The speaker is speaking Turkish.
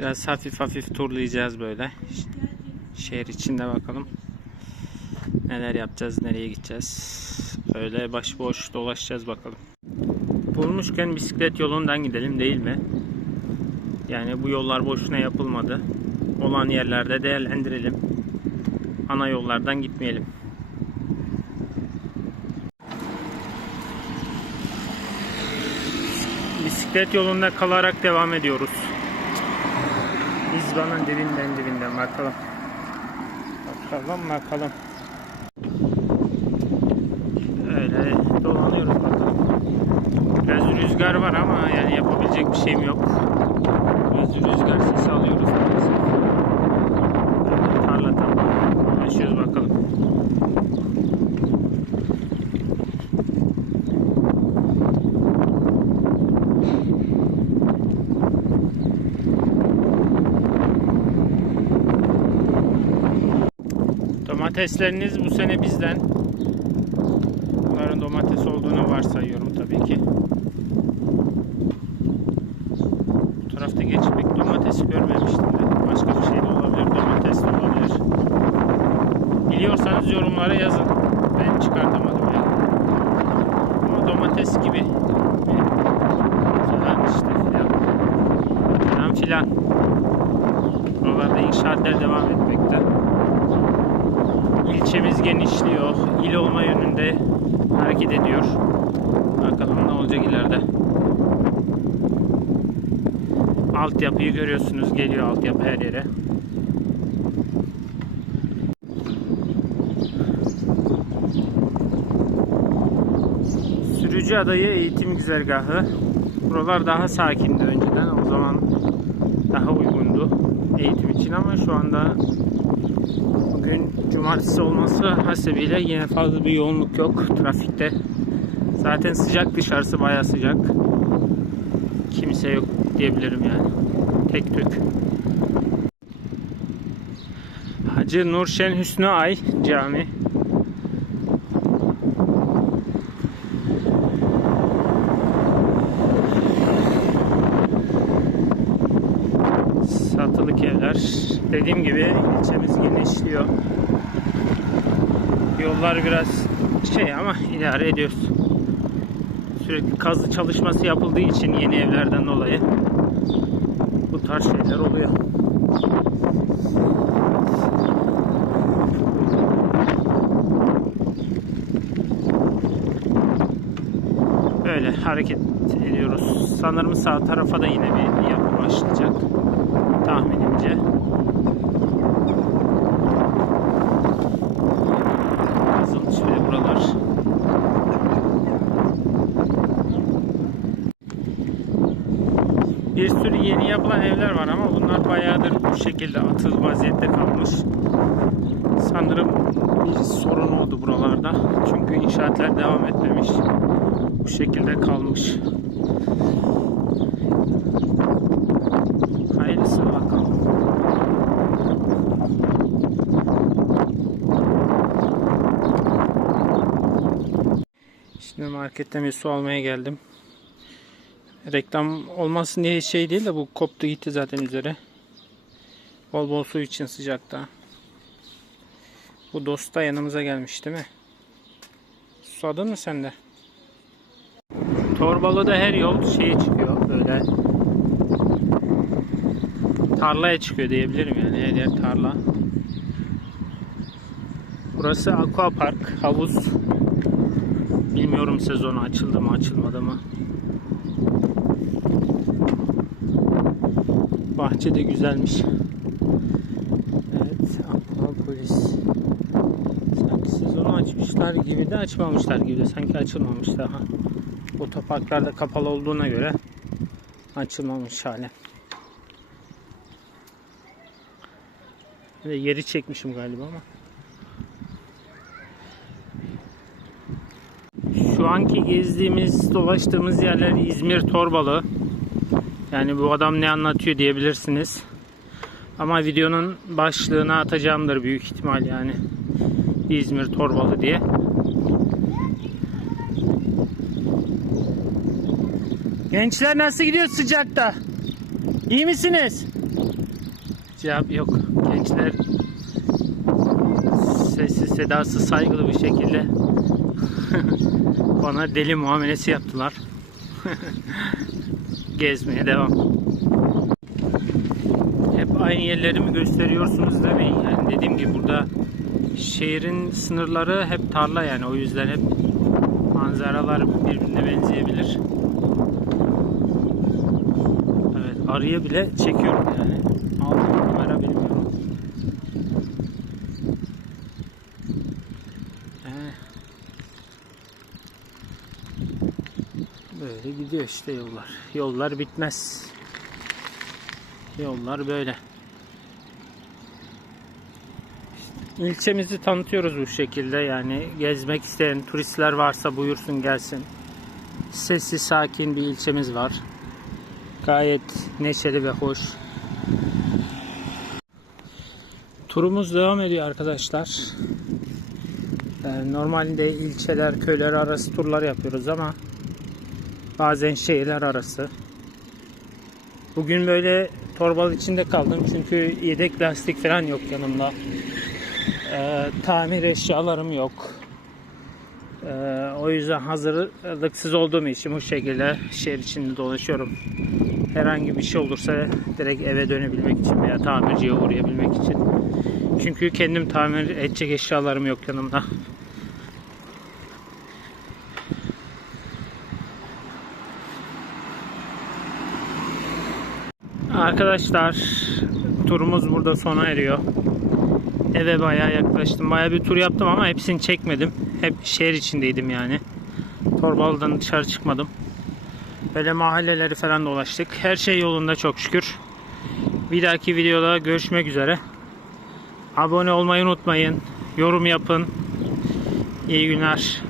Biraz hafif hafif turlayacağız böyle. Şehir içinde bakalım. Neler yapacağız, nereye gideceğiz. Öyle başıboş dolaşacağız bakalım. Bulmuşken bisiklet yolundan gidelim değil mi? Yani bu yollar boşuna yapılmadı. Olan yerlerde değerlendirelim. Ana yollardan gitmeyelim. Bisiklet yolunda kalarak devam ediyoruz. İzban'ın dibinden dibinden bakalım. Bakalım bakalım. Öyle dolanıyoruz bakalım. Biraz rüzgar var ama yani yapabilecek bir şeyim yok. Biraz rüzgar sesi alıyoruz tarladan dolaşıyoruz bakalım. Domatesleriniz bu sene bizden. Bunların domates olduğunu varsayıyorum tabii ki. Bu tarafta geç pek domates görmemiştim de. Başka bir şey de olabilir. Domates de olabilir. Biliyorsanız yorumlara yazın. Ben çıkartamadım ya. Ama domates gibi. Falan işte filan. Filan filan. Buralarda inşaatlar devam etmekte. İlçemiz genişliyor. İl olma yönünde hareket ediyor. Bakalım ne olacak ileride. Altyapıyı görüyorsunuz. Geliyor altyapı her yere. Sürücü adayı eğitim güzergahı. Buralar daha sakindi önceden. O zaman daha uygundu eğitim için ama şu anda Bugün cumartesi olması hasebiyle yine fazla bir yoğunluk yok trafikte. Zaten sıcak dışarısı bayağı sıcak. Kimse yok diyebilirim yani. Tek tük. Hacı Nurşen Hüsnü Ay Cami. Satılık evler. Dediğim gibi ilçemiz genişliyor. Yollar biraz şey ama idare ediyoruz. Sürekli kazı çalışması yapıldığı için yeni evlerden dolayı bu tarz şeyler oluyor. Böyle hareket ediyoruz. Sanırım sağ tarafa da yine bir yapı başlayacak. Tahminimce. Kızıl şöyle buralar. Bir sürü yeni yapılan evler var ama bunlar bayağıdır bu şekilde atıl vaziyette kalmış. Sanırım bir sorun oldu buralarda. Çünkü inşaatlar devam etmemiş. Bu şekilde kalmış. Hayırlısı bakalım. Şimdi marketten bir su almaya geldim. Reklam olmasın diye şey değil de bu koptu gitti zaten üzere. Bol bol su için sıcakta. Bu dost da yanımıza gelmiş değil mi? Susadın mı sen de? Torbalı'da her yol şeye çıkıyor böyle tarlaya çıkıyor diyebilirim yani her yer tarla. Burası aqua park, havuz. Bilmiyorum sezonu açıldı mı açılmadı mı. Bahçe de güzelmiş. Evet, Akropolis. Sanki sezonu açmışlar gibi de açmamışlar gibi de. Sanki açılmamış daha. Otoparklarda kapalı olduğuna göre açılmamış de Yeri çekmişim galiba ama. Şu anki gezdiğimiz, dolaştığımız yerler İzmir Torbalı. Yani bu adam ne anlatıyor diyebilirsiniz. Ama videonun başlığına atacağımdır büyük ihtimal yani. İzmir Torbalı diye. Gençler nasıl gidiyor sıcakta? İyi misiniz? cevap yok. Gençler sessiz sedasız saygılı bir şekilde bana deli muamelesi yaptılar. Gezmeye devam. Hep aynı yerleri mi gösteriyorsunuz demeyin. Yani dediğim gibi burada şehrin sınırları hep tarla yani o yüzden hep manzaralar birbirine benzeyebilir. Evet arıya bile çekiyorum yani. Aldım kamera bilmiyorum. Ee, Böyle gidiyor işte yollar. Yollar bitmez. Yollar böyle. İlçemizi tanıtıyoruz bu şekilde yani gezmek isteyen turistler varsa buyursun gelsin. Sessiz sakin bir ilçemiz var. Gayet neşeli ve hoş. Turumuz devam ediyor arkadaşlar. Ee, Normalde ilçeler, köyler arası turlar yapıyoruz ama bazen şehirler arası. Bugün böyle torbalı içinde kaldım çünkü yedek lastik falan yok yanımda. Ee, tamir eşyalarım yok. Ee, o yüzden hazırlıksız olduğum için bu şekilde şehir içinde dolaşıyorum. Herhangi bir şey olursa direkt eve dönebilmek için veya tamirciye uğrayabilmek için. Çünkü kendim tamir edecek eşyalarım yok yanımda. Arkadaşlar turumuz burada sona eriyor. Eve bayağı yaklaştım. Bayağı bir tur yaptım ama hepsini çekmedim. Hep şehir içindeydim yani. Torbalı'dan dışarı çıkmadım. Böyle mahalleleri falan dolaştık. Her şey yolunda çok şükür. Bir dahaki videoda görüşmek üzere. Abone olmayı unutmayın. Yorum yapın. İyi günler.